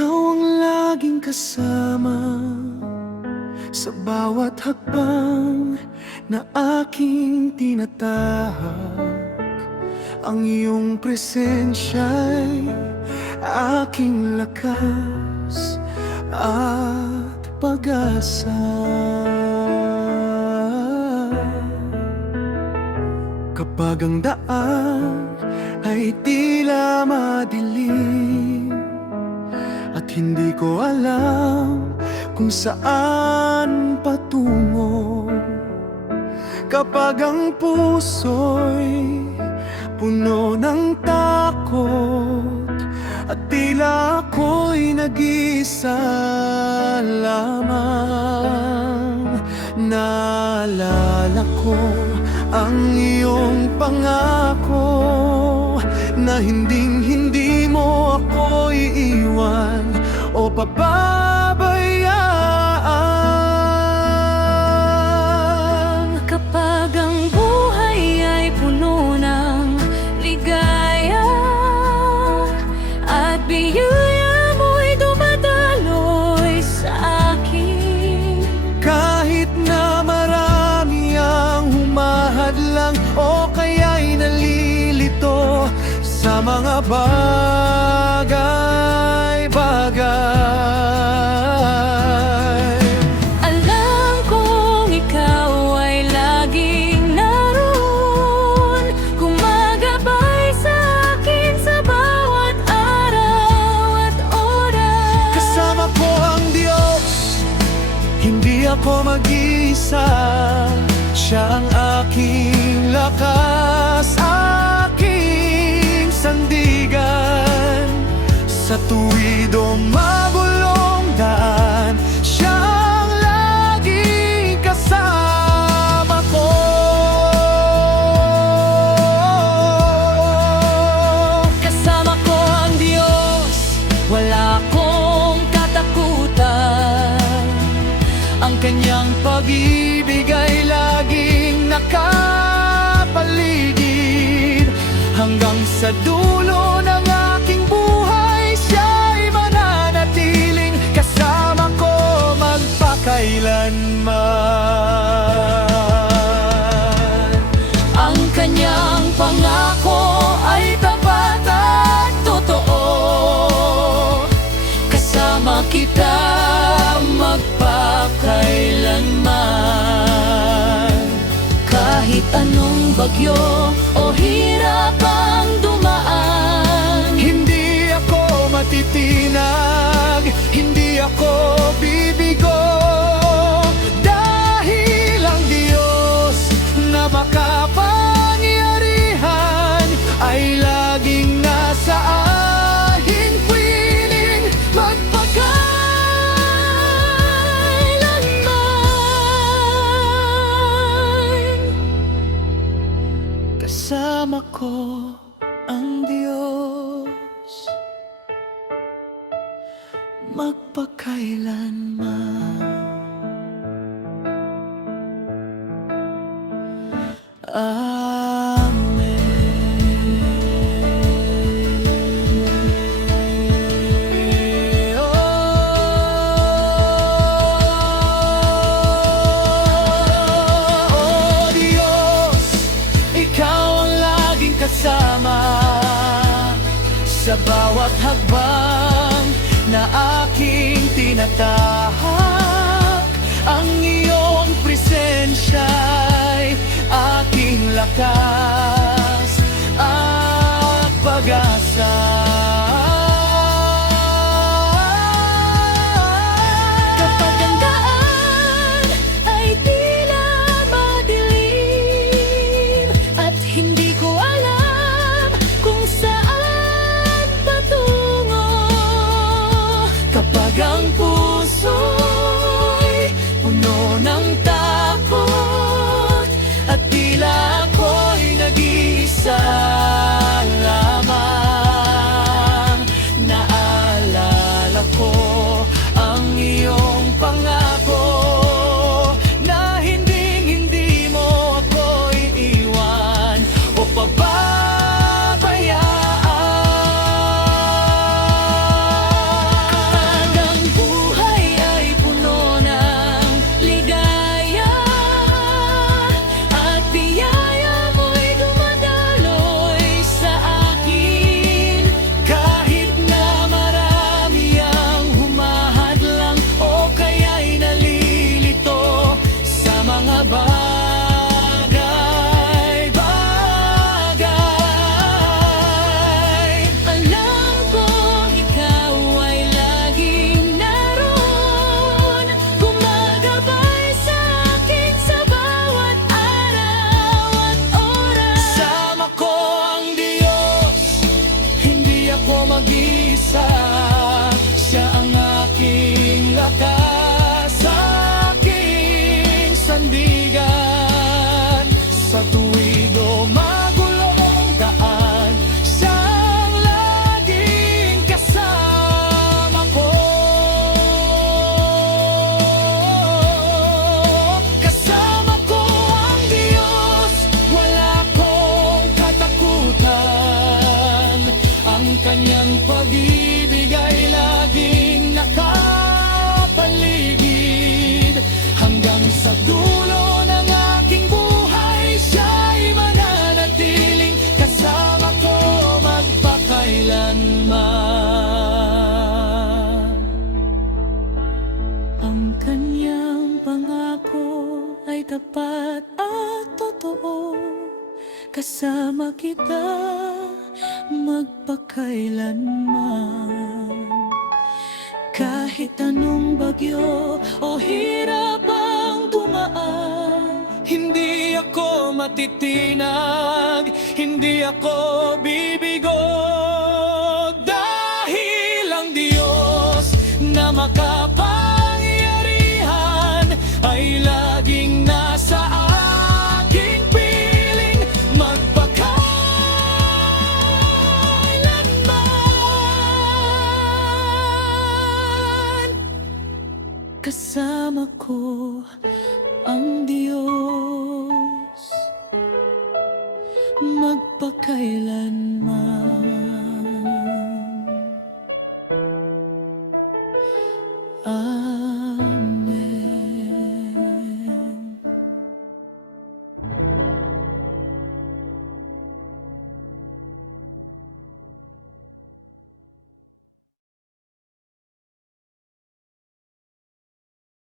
Ikaw ang laging kasama sa bawat hakbang na aking tinatahak. Ang iyong presensya'y aking lakas at pag-asa. Kapag ang daan ay tila madilim at hindi ko alam kung saan patungo, kapag ang puso'y puno ng takot at tila ako'y nag-iisa lamang, naalala ko ang iyong pangako na hindi mo ako iiwan o pababayaan. Kapag ang buhay ay puno ng ligaya at biyaya mo'y dumadaloy sa akin, kahit na marami ang humahadlang o kaya'y nalilito sa mga bagay-bagay, alam kong ikaw ay laging naroon, gumagabay sa akin sa bawat araw at oras. kasama ko ang Diyos, hindi ako mag-isa. Siya ang aking lakas, aking sandigan sa tuwid o magulong daan. Siya ang laging kasama ko. Kasama ko ang Diyos, wala akong katakutan. Ang kanyang pag-ibig ay laging nakapaligid. Hanggang sa dulo ng aking buhay, siya'y mananatiling kasama ko magpakailanman. Ang kanyang pangako ay tapat at totoo. Kasama kita magpakailanman. Kahit anong bagyo o hirap ang dumaan, Hindi ako matitinag, hindi ako bibigo, dahil ang Diyos na makapangyarihan ay laging nasa aking piling magpakailanman. Kasama ko ang Diyos magpakailanman. Amen. Oh Diyos, Ikaw ang laging kasama sa bawat hakbang na aking tinatahak. Ang iyong presensya'y aking lakas at pag-asa. kapag ang daan ay tila madilim at hindi ko alam kung saan patungo, Kapag ang puso'y puno ng takot at tila ako'y nag kasama kita magpakailanman. Kahit anong bagyo o hirap ang dumaan, hindi ako matitinag, hindi ako bibigo. Dahil ang Diyos na makapangyarihan ay laging nasa aking piling magpakailanman. Kasama ko ang Diyos magpakailanman.